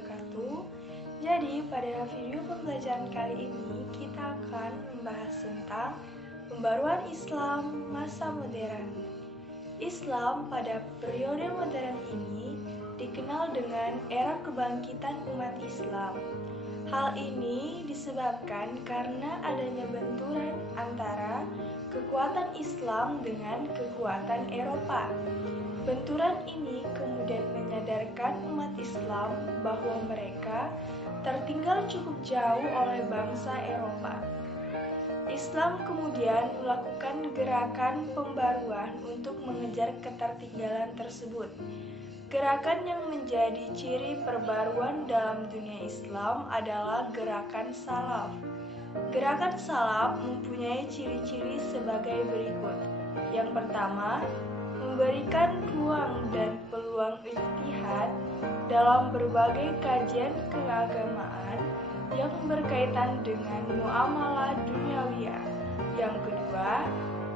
wabarakatuh. Jadi pada video pembelajaran kali ini kita akan membahas tentang pembaruan Islam masa modern. Islam pada periode modern ini dikenal dengan era kebangkitan umat Islam. Hal ini disebabkan karena adanya benturan antara kekuatan Islam dengan kekuatan Eropa. Benturan ini kemudian menyadarkan umat Islam bahwa mereka tertinggal cukup jauh oleh bangsa Eropa. Islam kemudian melakukan gerakan pembaruan untuk mengejar ketertinggalan tersebut. Gerakan yang menjadi ciri perbaruan dalam dunia Islam adalah gerakan salaf. Gerakan salaf mempunyai ciri-ciri sebagai berikut. Yang pertama, memberikan ruang dan peluang ijtihad dalam berbagai kajian keagamaan yang berkaitan dengan muamalah duniawiyah. Yang kedua,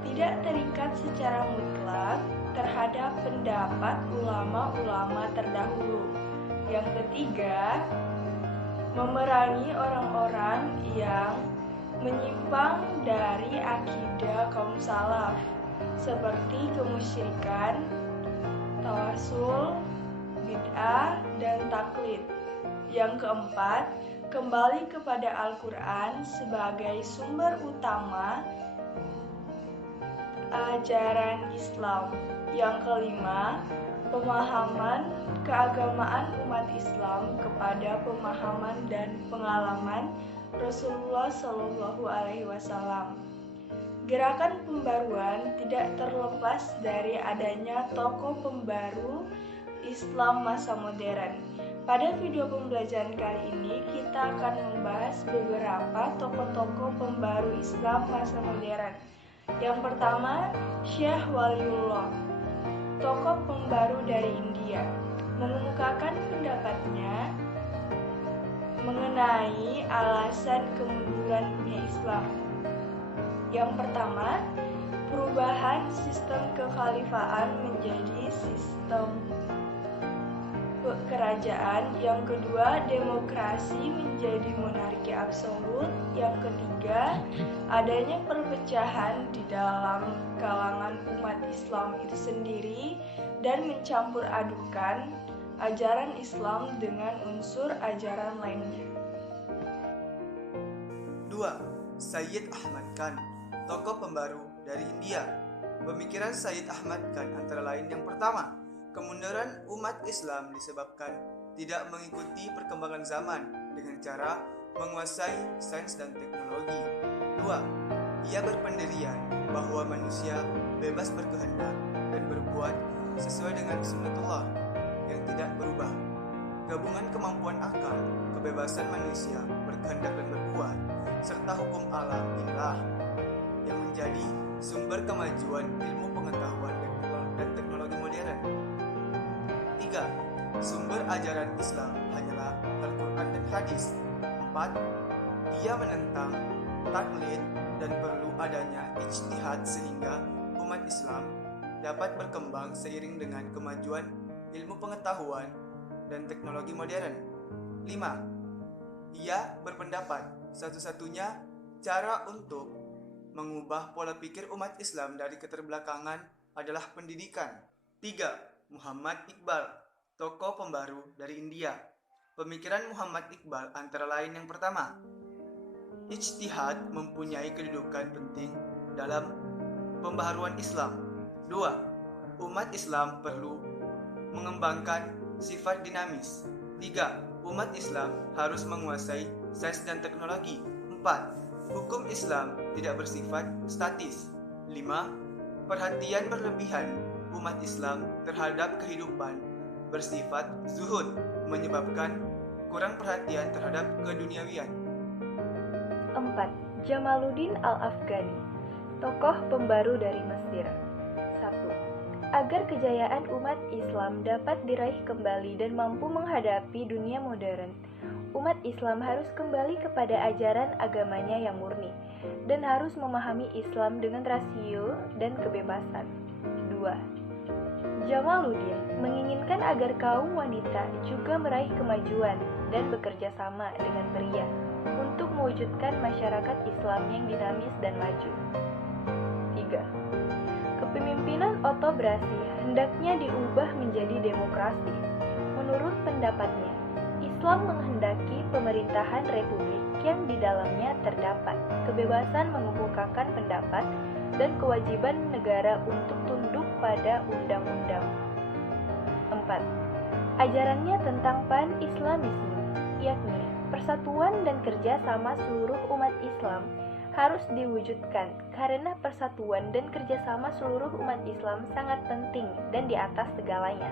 tidak terikat secara mutlak terhadap pendapat ulama-ulama terdahulu. Yang ketiga, memerangi orang-orang yang menyimpang dari akidah kaum salaf seperti kemusyrikan, tawasul, bid'ah, dan taklid. Yang keempat, kembali kepada Al-Quran sebagai sumber utama ajaran Islam. Yang kelima, pemahaman keagamaan umat Islam kepada pemahaman dan pengalaman Rasulullah Shallallahu Alaihi Wasallam. Gerakan pembaruan tidak terlepas dari adanya tokoh pembaru Islam masa modern. Pada video pembelajaran kali ini kita akan membahas beberapa tokoh-tokoh pembaru Islam masa modern. Yang pertama, Syekh Waliullah, tokoh pembaru dari India, mengemukakan pendapatnya mengenai alasan kemunduran dunia Islam. Yang pertama, perubahan sistem kekhalifahan menjadi sistem kerajaan. Yang kedua, demokrasi menjadi monarki absolut. Yang ketiga, adanya perpecahan di dalam kalangan umat Islam itu sendiri dan mencampur adukan ajaran Islam dengan unsur ajaran lainnya. 2. Sayyid Ahmad Khan, tokoh pembaru dari India. Pemikiran Sayyid Ahmad Khan antara lain yang pertama, kemunduran umat Islam disebabkan tidak mengikuti perkembangan zaman dengan cara menguasai sains dan teknologi. 2. Ia berpendirian bahwa manusia bebas berkehendak dan berbuat sesuai dengan sunnatullah yang tidak berubah. Gabungan kemampuan akal, kebebasan manusia berkehendak dan berbuat, serta hukum alam inilah yang menjadi sumber kemajuan ilmu pengetahuan dan teknologi modern. 3. Sumber ajaran Islam hanyalah Al-Quran dan Hadis. 4. Ia menentang taklid dan perlu adanya ijtihad sehingga umat Islam dapat berkembang seiring dengan kemajuan ilmu pengetahuan dan teknologi modern. 5. Ia berpendapat satu-satunya cara untuk mengubah pola pikir umat Islam dari keterbelakangan adalah pendidikan. 3. Muhammad Iqbal, tokoh pembaru dari India. Pemikiran Muhammad Iqbal antara lain yang pertama, ijtihad mempunyai kedudukan penting dalam pembaharuan Islam. 2. Umat Islam perlu mengembangkan sifat dinamis. 3. Umat Islam harus menguasai sains dan teknologi. 4. Hukum Islam tidak bersifat statis. 5. Perhatian berlebihan umat Islam terhadap kehidupan bersifat zuhud menyebabkan kurang perhatian terhadap keduniawian. 4. Jamaluddin Al-Afghani, tokoh pembaru dari Mesir. 1. Agar kejayaan umat Islam dapat diraih kembali dan mampu menghadapi dunia modern, umat Islam harus kembali kepada ajaran agamanya yang murni dan harus memahami Islam dengan rasio dan kebebasan. 2. Jamaluddin menginginkan agar kaum wanita juga meraih kemajuan dan bekerja sama dengan pria untuk mewujudkan masyarakat Islam yang dinamis dan maju. 3. Kepemimpinan otokrasi hendaknya diubah menjadi demokrasi. Menurut pendapatnya, Islam menghendaki pemerintahan republik yang di dalamnya terdapat kebebasan mengemukakan pendapat dan kewajiban negara untuk tunduk pada undang-undang. 4. Ajarannya tentang pan-Islamisme, yakni persatuan dan kerja sama seluruh umat Islam harus diwujudkan karena persatuan dan kerjasama seluruh umat Islam sangat penting dan di atas segalanya.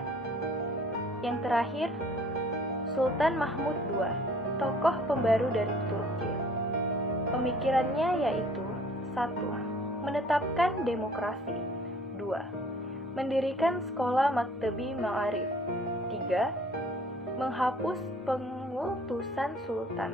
Yang terakhir, Sultan Mahmud II, tokoh pembaru dari Turki. Pemikirannya yaitu 1. Menetapkan demokrasi. 2. Mendirikan sekolah maktabi ma'arif. 3. Menghapus pengutusan sultan.